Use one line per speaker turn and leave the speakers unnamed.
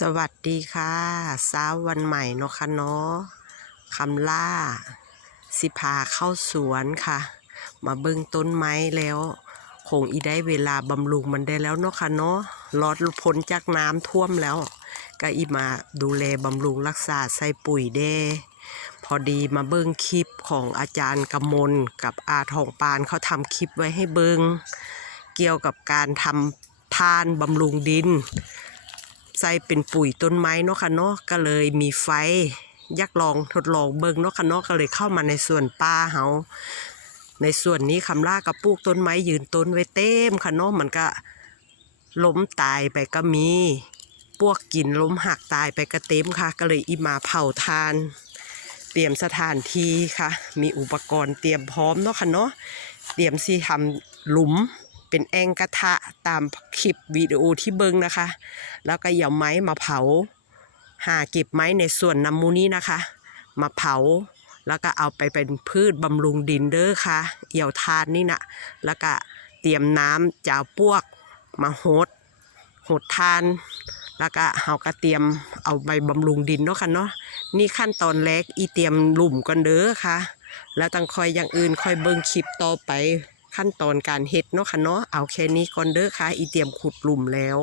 สวัสดีค่ะเช้าวันใหม่เนาะค่ะเนาะคำล่า สิพาเข้าสวนค่ะ มาเบิ่งต้นไม้แล้วคงอีได้เวลาบำรุงมันได้แล้วเนาะค่ะเนาะรอดพ้นจากน้ำท่วมแล้ว ก็อีมาดูแลบำรุงรักษาใส่ปุ๋ยเด้พอดีมาเบิ่งคลิปของอาจารย์กำมลกับอาทองปานเขาทำคลิปไว้ให้เบิงเกี่ยวกับการทำทานบำรุงดิน ส่เป็นปุ๋ยต้นไม้เนาะค่ะเนาะก็เลยมีไฟอยักลองทดลองเบิ่งเนาะค่ะเนาะก็เลยเข้ามาในส่วนป่าเฮาในส่วนนี้คำล่ากับปลูกต้นไม้ยืนต้นไว้เต็มค่ะเนาะมันก็ล้มตายไปก็มีพวกกินล้มหักตายไปก็เต็มค่ะ ก็เลยอีมาเผาทาน เตรียมสถานที่ค่ะ มีอุปกรณ์เตรียมพร้อมเนาะค่ะเนาะเตรียมสิทำหลุม เป็นแองกระทะตามคลิปวิดีโอที่เบิ่งนะคะ แล้วก็อย่าไม้มาเผา หาเก็บไม้ในส่วนน้ำมูนี้นะคะ มาเผาแล้วก็เอาไปเป็นพืชบำรุงดินเด้อค่ะ เอี่ยวทานนี่นะแล้วก็เตรียมน้ำจ่าวปวกมาโหดโหดทาน แล้วก็เฮาก็เตรียมเอาไปบำรุงดินเนาะค่ะเนาะนี่ขั้นตอนแรกอีเตรียมหลุมก่อนเด้อค่ะ แล้วตังคอยอย่างอื่นคอยเบิ่งคลิปต่อไป ขั้นตอนการเฮ็ดเนาะค่ะเนาะเอาแค่นี้ก่อนเด้อค่ะ อีเตรียมขุดหลุมแล้ว